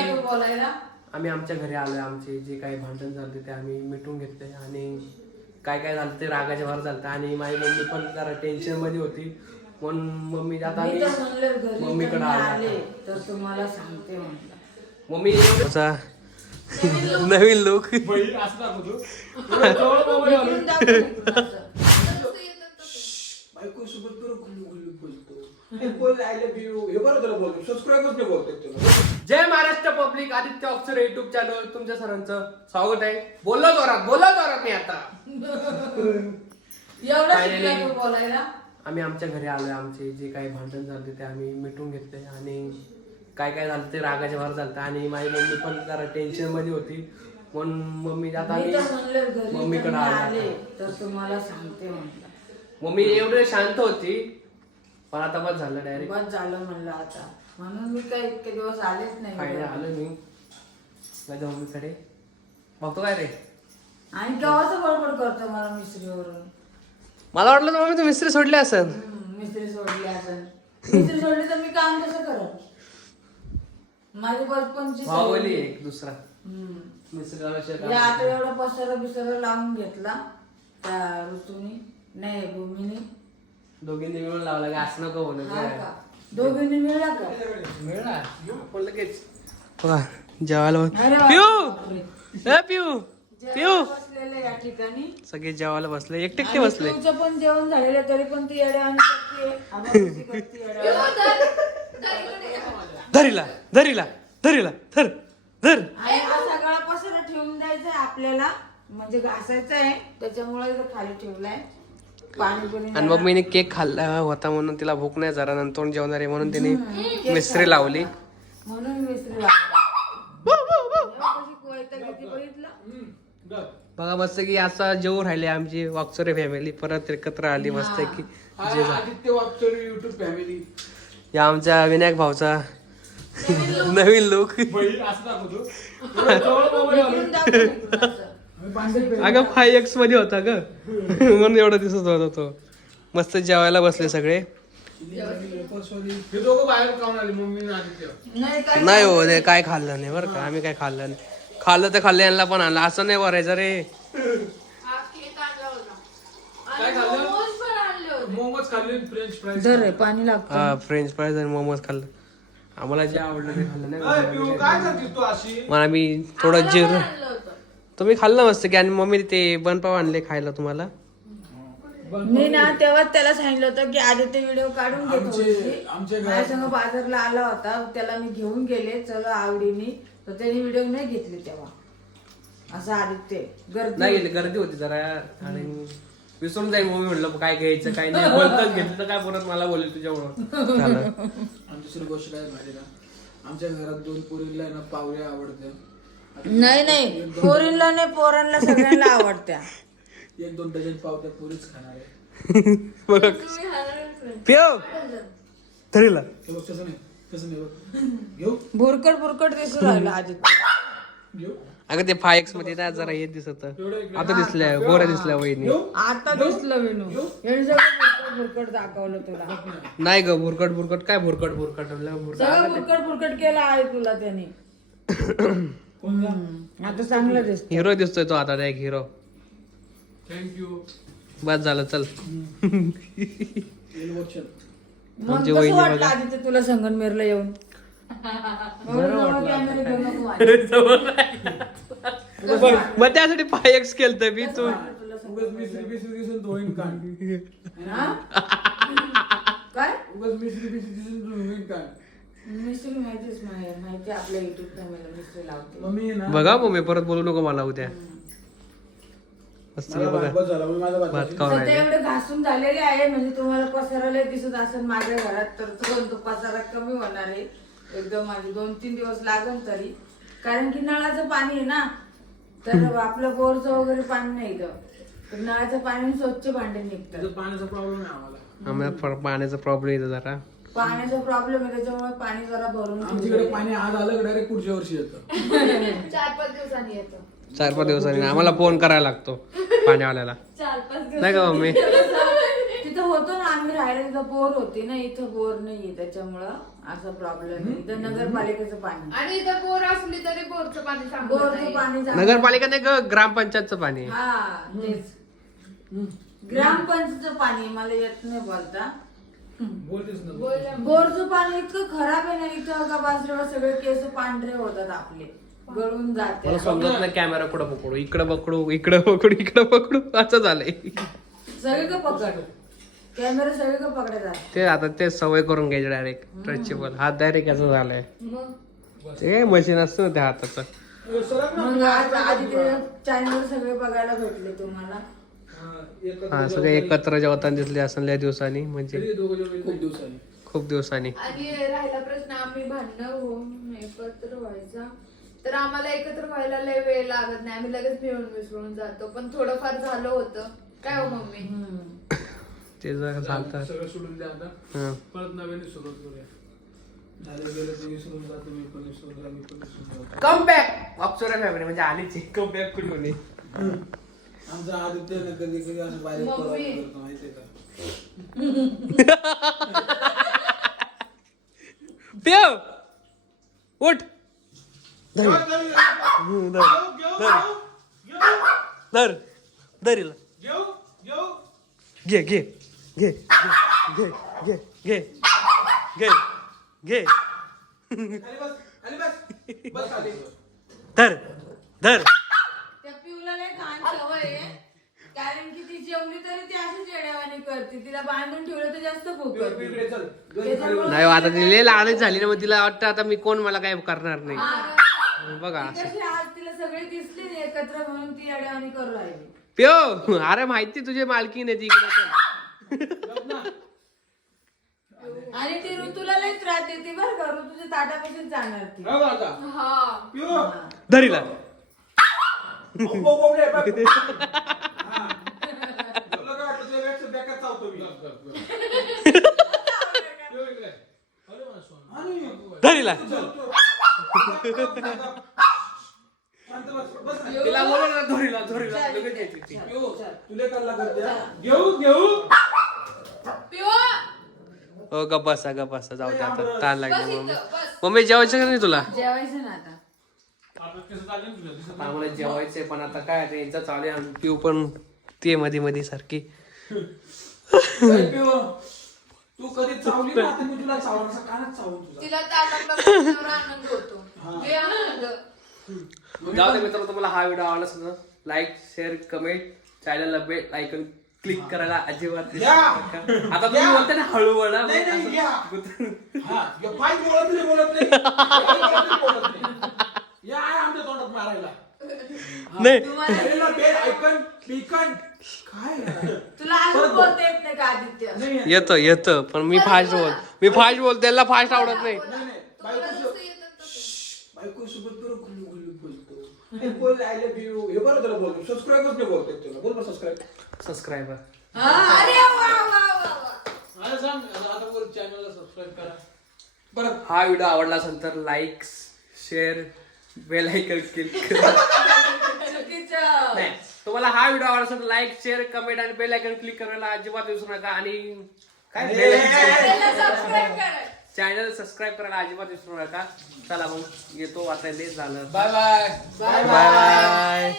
बोलायला? आम्ही आमच्या घरी आलोय आमचे जे काही भांडण झाले ते आम्ही मिटून घेतले आणि काय काय झालं ते रागाच्या भर झालं आणि माझी मम्मी पण जरा टेन्शनमध्ये होती. म्हणून मम्मी आता मी तर म्हणलं आम्ही घरी मम्मीकडे तुम्ही आलो. तर तुम्हाला सांगते म्हणलं. मम्मी एवढा नवीन लोक असं. खुल्ली बोलतो जय महाराष्ट्र पब्लिक आदित्य ऑक्सर युट्यूब चॅनल तुमच्या सर्वांचं स्वागत आहे. बोललो जोरात बोललो जोरात मी आता. एवढं Finally. शिकला तू बोलायला? आम्ही आमच्या घरी आलोय आमचे जे काही भांडण झाले ते आम्ही मिटून घेतले आणि काय काय झालं ते रागाच्या भर झालं आणि माझी मम्मी पण जरा टेन्शनमध्ये होती. म्हणून मम्मी आता मी आम्ही तर म्हणलं घरी मम्मीकडे तुम्ही आलो. तर तुम्हाला सांगते म्हणलं. मम्मी एवढे शांत होती. पण आता बस झालं डायरेक्ट बस झालं म्हणलं आता. म्हणून मी काय इतके दिवस आलेच नाही आलो मी. माझ्या मम्मीकडे. बघतो काय रे. आणि केव्हाच बडबड करतो मला मिस्त्रीवरून? मला वाटलं मम्मी तू मिस्त्री सोडले असेल. हम्म, मिस्त्री सोडली असं मिस्त्री सोडली तर मी काम कसं करत? माझी बचपनची भाऊ सवय. बोली एक दुसरा. हम्म. या आता एवढा पसारा बिसारा लावून घेतला त्या ऋतूनी. नाही भूमीने. दोघींनी मिळून लावला की? असं नको हा का? दोघींनी मिळला का? मिळणार. आपण लगेच. जेवायला अरे वा. पिऊ. ए पिऊ! पिऊ! जेवायला बसलेले या ठिकाणी. सगळे जेवायला बसले एकटे एकटे आणि बसले. पिऊचं पण जेवण झालेलं आहे, तरी पण ती आणि. धरीला धरीला धरीला धर धर. आणि हा सगळा पसारा ठेवून द्यायचा आहे आपल्याला. म्हणजे घासायचा आहे त्याच्यामुळे इथं खाली ठेवलाय. आणि मम्मीने केक खाल्ला होता म्हणून तिला भूक नाही जरा नंतर जेवणार आहे म्हणून तिने मिस्त्री लावली. म्हणून मिस्त्री बघा मस्त की असा जेवू राहिले आमची वाकचोरे फॅमिली परत एकत्र आली मस्त की हाय आदित्य वापचोर युट्यूब फॅमिली या आमच्या विनायक भाऊचा नवीन लुक अगं फाय एक्समध्ये होता ग. म्हणून एवढा दिसत होता तो. मस्त जेवायला बसले सगळे. नाही हो नाही काय खाल्लं नाही बरं का. आम्ही काय खाल्लं नाही. खाल्लं तर खाल्लं यांना पण आणलं. असं नाही भरायचं रे. काय खाल्लं? मोमोज खाल्ले फ्रेंच फ्राईज धर रे, पाणी लागतं. हा फ्रेंच फ्राईज आणि मोमोज खाल्लं. आम्हाला जे आवडलं ते खाल्लं नाही. काय करतेस तू अशी? मला मी थोडं जिर तुम्ही खाल्लं मस्त की आणि मम्मी ते बनपाव आणले खायला तुम्हाला? मी ना तेव्हाच त्याला सांगितलं होतं की आधी ते व्हिडिओ काढून घेतो आमचे- आमच्या घरात- माझ्या संग बाजारला आला होता त्याला मी घेऊन गेले चला आवडीने. तर त्याने व्हिडिओ नाही घेतले तेव्हा. असं आदित्य गर्दी नाही गेले गर्दी होती जरा. आणि विसरून जाईल मम्मी म्हणलं काय घ्यायचं काय नाही बोलतच घेतलं तर काय परत मला बोलेल तुझ्यामुळं. आणि दुसरी गोष्ट काय माहिती का? आमच्या घरात दोन पोरीला ना पावऱ्या आवडत्या नाही नाही. पोरींला नाही पोरांना सगळ्यांना आवडत्या. एक दोन डझन पावत्या पोरीच खाणार आहे. बघ. पिओ तरीला. हे बघ तसं नाही. तसं नाही बघ. घेऊ? भुरकट भुरकट दिसू राहिलं आदित्य. घेऊ? अगं ते फाय एक्समध्ये ना जरा येत दिसत आता दिसल्या गोऱ्या दिसल्या वहिनी. घेऊ? आता दिसलं विनू. सगळं भुरकट भुरकट दाखवलं तुला. नाही ग भुरकट भुरकट. काय भुरकट भुरकट? भुरकट. सगळं भुरकट भुरकट केलं आहे तुला त्याने. आता चांगलं दिसत हिरो दिसतोय तो आता एक हिरो. थँक्यू बस झालं चल. वचन मग आमची कसं वहिनी वाटलं बघा. आधी ते तुला संगनमेरला येऊन. मग त्यासाठी फाय एक्स केलं मी तू. उगाच मिसरी बिसरी दिसून तो होईन काय हा? काय? उगाच मिसरी बिसरी दिसून तो होईन काय मिस्त्री माहितीच माहिती माहिती आपल्या युट्यूब मिस्त्री लावते. ना बघा मग मी परत बोलू नको मला उद्या. मस्त मला बघा. बस झाला मी माझा भात भात खाऊन सध्या राहिले एवढे घासून झालेले आहे म्हणजे तुम्हाला पसाराला दिसत असेल माझ्या घरात तर तो पसारा कमी होणार आहे. एकदम माझे दोन तीन दिवस लागन तरी. कारण की नळाचं पाणी आहे ना तर आपलं बोरचं वगैरे पाणी नाही इथं. तर नळाचं पाणी स्वच्छ भांडे निघतं. त्याचा पाण्याचा प्रॉब्लेम आहे आम्हाला. पाण्याचा प्रॉब्लेम येतो जरा. पाण्याचा प्रॉब्लेम आहे त्याच्यामुळे पाणी जरा भरून आमच्याकडे. पाणी आज आलं की डायरेक्ट पुढच्या वर्षी येतं. चार पाच दिवसांनी येतो. चार पाच दिवसांनी. आम्हाला फोन करायला लागतो पाण्यावाल्याला. चार पाच दिवस नाही का मम्मी? ती जिथं होतो ना आम्ही राहायला तिथं बोर होती ना इथं बोर नाहीये त्याच्यामुळं असा प्रॉब्लेम आहे. इथं नगरपालिकेचं पाणी. आणि इथं बोर असली तरी बोरचं पाणी चांगलं बोरचं नाही. पाणी नगरपालिका नाही. ग ग्रामपंचायतचं पाणी आहे. हा तेच. ग्रामपंचायतचं पाणी मला येत नाही बोलता. बोलतेच ना बोरचं पाणी इतकं खराब आहे ना इथं का बाजूला सगळे केस पांढरे होतात आपले. गळून जाते. मला समजत नाही कॅमेरा कुठं पकडू. इकडं पकडू इकडं पकडू इकडं पकडू. असं झालंय. सगळे का पकड. कॅमेरा सगळे का पकडायचा ते आता ते सवय करून घ्यायचे डायरेक्ट ट्रचेबल हात डायरेक्ट असं झालंय. मग? ते मशीन असतं ना त्या हाताचं. मग आज आधी ते चॅनल सगळे बघायला भेटले तुम्हाला. हा सगळे एकत्र जेवताना दिसले असं लय दिवसांनी म्हणजे खूप दिवसांनी. खूप दिवसांनी. आणि राहिला प्रश्न आम्ही भांडणं होऊन एकत्र व्हायचा. तर आम्हाला एकत्र व्हायला लय वेळ लागत नाही. आम्ही लगेच मिळून मिसळून जातो. पण थोडंफार झालं होतं. काय हो मम्मी. ते जर झालं सगळं सोडून द्या आता. परत नव्याने सुरुवात करूया. कम बॅक ऑप्सोरा फॅमिली म्हणजे आलीच कम बॅक कुठून? आमचा आदित्य ना कधी कधी असं बाहेर करतो माहितीये का? पेव उठ. धर. हम्म, धर. धर. धर. हिला. घे घे. घे घे घे घे घे घे. धर धर त्या पिऊला लय घाण सवय आहे कारण की ती जेवली तरी ती अशीच येड्यावानी करते तिला बांधून ठेवलं तर जास्त नाही हो, आता ती लय लहानच झाली ना मग तिला वाटतं आता मी कोण मला काय करणार नाही बघा ती कशी आज तिला सगळे दिसले ना एकत्र म्हणून ती येड्यावानी करू राहिली प्यो अरे माहिती तुझी मालकी नाही तिकडे आणि ती ऋतूला लय त्रास देते बरं का ऋतूच्या ताटापासून जाणार ती हा धरीला. धरीला तिला बोलव ना धरीला धरीला. लगेच येते ती. घेऊ घेऊ. पिओ. हो गप बसा गप बसा. जाऊ दे आता. ताण लागली मम्मी. मम्मी जेवायचं का नाही तुला? जेवायचं ना आता. आता आम्हाला जेवायचंय पण आता काय आता यांचं चालू आहे आणि पिऊ पण ते मध्ये मध्ये सारखी. तू कधी चावली ना आता मी तुला चावलं असं कानात चावून तुझा. तिला ताटातला बघितल्यावर आनंद होतो. हे. आनंद. जाऊ दे मित्रांनो तुम्हाला हा व्हिडिओ आवडला असेल तर लाईक शेअर कमेंट चॅनलला बेल आयकन क्लिक करायला अजिबात विसरू या. नका. आता तुम्ही बोलता ना हळू नाही, नाही, या. हा, या पाय बोलत नाही बोलत नाही. पाय बोलत नाही, बोलत नाही. या आहे आमच्या तोंडात मारायला. नाही. तुम्हाला बेल ऐकन क्लिकन काय आहे? तुला बोलता येत नाही का आदित्य? नाही नाही, येतं येतं पण मी फास्ट बोल. मी फास्ट बोल त्याला फास्ट आवडत नाही. बरं गुल्लू गुल्लू बोलतो. हे बोल आय लव्ह यू हे बरं तुला बोलतो. सबस्क्राईबच नाही बोलतो तुला. बोल बरं सबस्क्राईब सबस्क्रायबर हा, अरे वा वा वा वा. मला सांग आता बोल चॅनलला सबस्क्राईब करा. बरं. हा व्हिडिओ आवडला असेल तर like share bell icon click करा. तुम्हाला हा व्हिडिओ आवडला असेल तर लाईक शेअर कमेंट आणि बेल आयकन क्लिक करायला अजिबात विसरू नका. आणि काय? चॅनल सबस्क्राईब करायला अजिबात विसरू नका. चला मग येतो आता लेट झालं. Bye bye bye bye